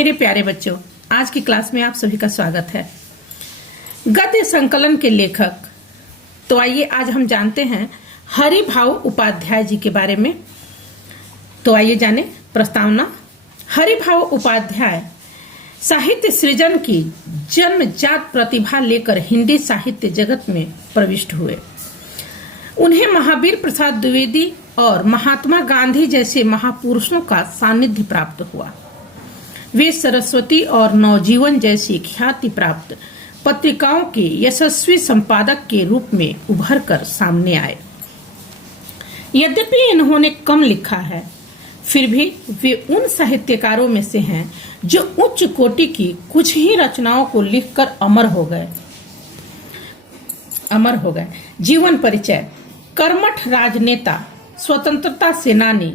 मेरे प्यारे बच्चों, आज की क्लास में आप सभी का स्वागत है। गद्य संकलन के लेखक, तो आइए आज हम जानते हैं हरिभाऊ उपाध्याय जी के बारे में। तो आइए जाने प्रस्तावना। हरिभाऊ उपाध्याय साहित्य सृजन की जन्मजात प्रतिभा लेकर हिंदी साहित्य जगत में प्रविष्ट हुए। उन्हें महावीर प्रसाद द्विवेदी और महात्मा गांधी जैसे महापुरुषों का सानिध्य प्राप्त हुआ। वे सरस्वती और नवजीवन जैसी ख्याति प्राप्त पत्रिकाओं के यशस्वी संपादक के रूप में उभर कर सामने आए। यद्यपि इन्होंने कम लिखा है, फिर भी वे उन साहित्यकारों में से हैं जो उच्च कोटि की कुछ ही रचनाओं को लिखकर अमर हो गए। जीवन परिचय: कर्मठ राजनेता, स्वतंत्रता सेनानी,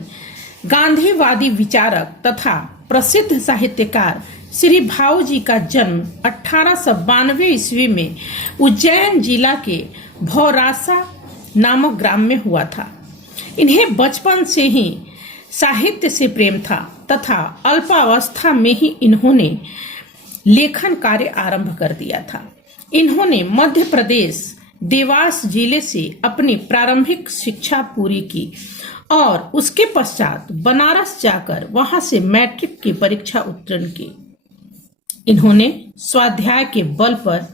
गांधीवादी विचारक तथा प्रसिद्ध साहित्यकार श्री भाऊ जी का जन्म 1892 ईस्वी में उज्जैन जिला के भौरासा नामक ग्राम में हुआ था। इन्हें बचपन से ही साहित्य से प्रेम था तथा अल्पावस्था में ही इन्होंने लेखन कार्य आरंभ कर दिया था। इन्होंने मध्य प्रदेश देवास जिले से अपनी प्रारंभिक शिक्षा पूरी की और उसके पश्चात बनारस जाकर वहां से मैट्रिक की परीक्षा उत्तीर्ण की। इन्होंने स्वाध्याय के बल पर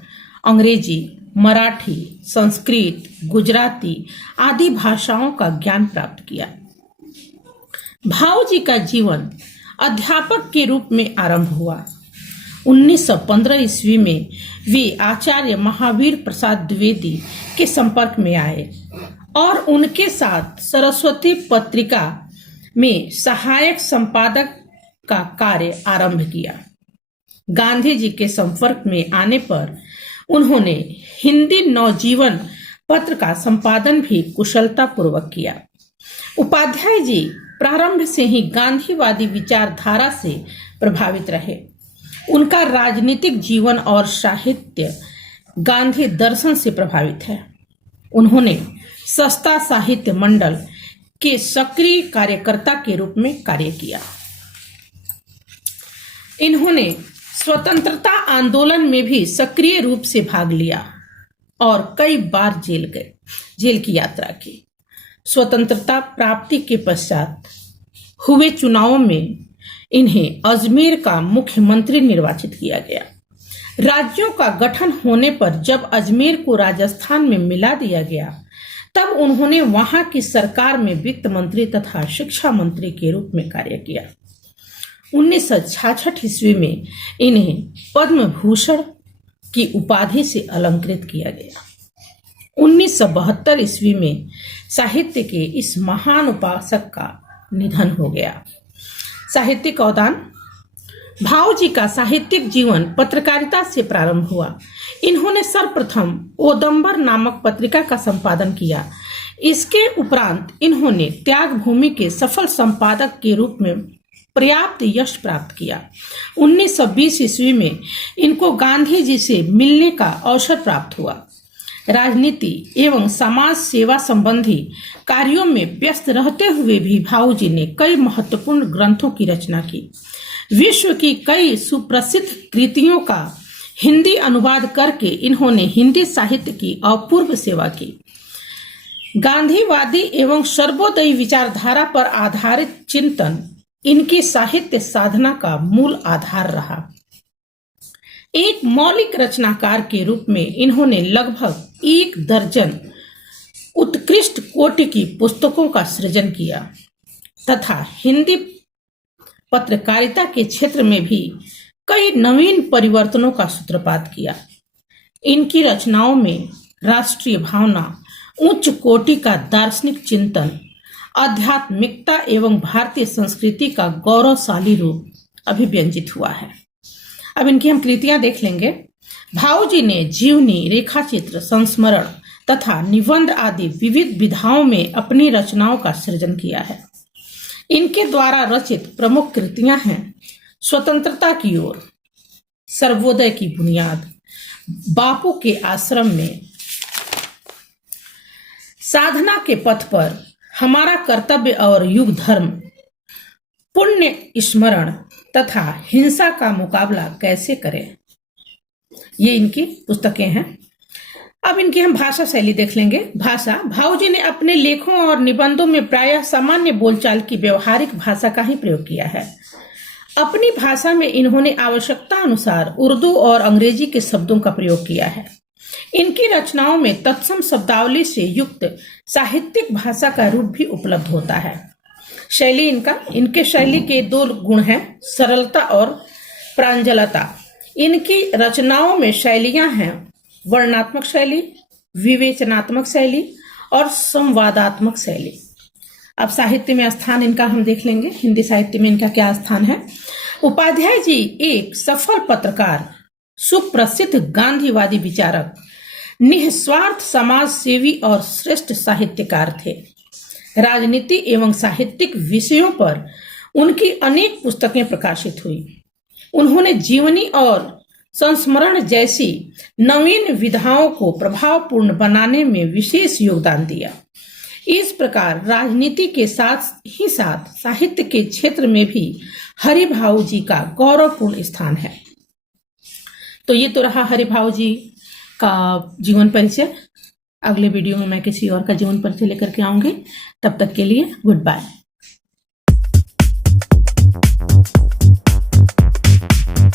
अंग्रेजी, मराठी, संस्कृत, गुजराती आदि भाषाओं का ज्ञान प्राप्त किया। भाऊ जी का जीवन अध्यापक के रूप में आरंभ हुआ। 1915 ईस्वी में वे आचार्य महावीर प्रसाद द्विवेदी के संपर्क में आए और उनके साथ सरस्वती पत्रिका में सहायक संपादक का कार्य आरंभ किया। गांधी जी के संपर्क में आने पर उन्होंने हिंदी नवजीवन पत्र का संपादन भी कुशलता पूर्वक किया। उपाध्याय जी प्रारंभ से ही गांधीवादी विचारधारा से प्रभावित रहे। उनका राजनीतिक जीवन और साहित्य गांधी दर्शन से प्रभावित है। उन्होंने सस्ता साहित्य मंडल के सक्रिय कार्यकर्ता के रूप में कार्य किया। इन्होंने स्वतंत्रता आंदोलन में भी सक्रिय रूप से भाग लिया और कई बार जेल की यात्रा की। स्वतंत्रता प्राप्ति के पश्चात हुए चुनावों में इन्हें अजमेर का मुख्यमंत्री निर्वाचित किया गया। राज्यों का गठन होने पर जब अजमेर को राजस्थान में मिला दिया गया, तब उन्होंने वहां की सरकार में वित्त मंत्री तथा शिक्षा मंत्री के रूप में कार्य किया। 1966 ईस्वी में इन्हें पद्म भूषण की उपाधि से अलंकृत किया गया। 1972 ईस्वी में साहित्य के इस महान उपासक का निधन हो गया। साहित्यिक अवदान: भाऊ जी का साहित्यिक जीवन पत्रकारिता से प्रारंभ हुआ। इन्होंने सर्वप्रथम ओदंबर नामक पत्रिका का संपादन किया। इसके उपरांत इन्होंने त्याग भूमि के सफल संपादक के रूप में पर्याप्त यश प्राप्त किया। 1920 ईस्वी में इनको गांधी जी से मिलने का अवसर प्राप्त हुआ। राजनीति एवं समाज सेवा संबंधी कार्यों में व्यस्त रहते हुए भी भाऊ जी ने कई महत्वपूर्ण ग्रंथों की रचना की। विश्व की कई सुप्रसिद्ध कृतियों का हिंदी अनुवाद करके इन्होंने हिंदी साहित्य की अपूर्व सेवा की। गांधीवादी एवं सर्वोदयी विचारधारा पर आधारित चिंतन इनकी साहित्य साधना का मूल आधार रहा। एक मौलिक रचनाकार के रूप में इन्होंने लगभग 1 दर्जन उत्कृष्ट कोटि की पुस्तकों का सृजन किया तथा हिंदी पत्रकारिता के क्षेत्र में भी कई नवीन परिवर्तनों का सूत्रपात किया। इनकी रचनाओं में राष्ट्रीय भावना, उच्च कोटि का दार्शनिक चिंतन, आध्यात्मिकता एवं भारतीय संस्कृति का गौरवशाली रूप अभिव्यंजित हुआ है। अब इनकी हम कृतियां देख लेंगे। भाऊ जी ने जीवनी, रेखाचित्र, संस्मरण तथा निबंध आदि विविध विधाओं में अपनी रचनाओं का सृजन किया है। इनके द्वारा रचित प्रमुख कृतियां हैं स्वतंत्रता की ओर, सर्वोदय की बुनियाद, बापू के आश्रम में, साधना के पथ पर, हमारा कर्तव्य और युग धर्म, पुण्य स्मरण, तथा हिंसा का मुकाबला कैसे करें। ये इनकी पुस्तकें हैं। अब इनकी हम भाषा शैली देख लेंगे। भाषा, भाऊ जी ने अपने लेखों और निबंधों में प्रायः सामान्य बोलचाल की व्यवहारिक भाषा का ही प्रयोग किया है। अपनी भाषा में इन्होंने आवश्यकता अनुसार उर्दू और अंग्रेजी के शब्दों का प्रयोग किया है। इनकी रचनाओं में तत्सम शब्दावली से युक्त साहित्यिक भाषा का रूप भी उपलब्ध होता है। शैली इनके शैली के दो गुण हैं, सरलता और प्रांजलता। इनकी रचनाओं में शैलियां हैं वर्णनात्मक शैली, विवेचनात्मक शैली और संवादात्मक शैली। अब साहित्य में स्थान इनका हम देख लेंगे। हिंदी साहित्य में इनका क्या स्थान है। उपाध्याय जी एक सफल पत्रकार, सुप्रसिद्ध गांधीवादी विचारक, निस्वार्थ समाज सेवी और श्रेष्ठ साहित्यकार थे। राजनीति एवं साहित्यिक विषयों पर उनकी अनेक पुस्तकें प्रकाशित हुई। उन्होंने जीवनी और संस्मरण जैसी नवीन विधाओं को प्रभावपूर्ण बनाने में विशेष योगदान दिया। इस प्रकार राजनीति के साथ ही साथ साहित्य के क्षेत्र में भी हरिभाऊ जी का गौरवपूर्ण स्थान है। तो ये तो रहा हरिभाऊ जी का जीवन परिचय। अगले वीडियो में मैं किसी और का जीवन परिचय लेकर के आऊंगी। तब तक के लिए गुड बाय।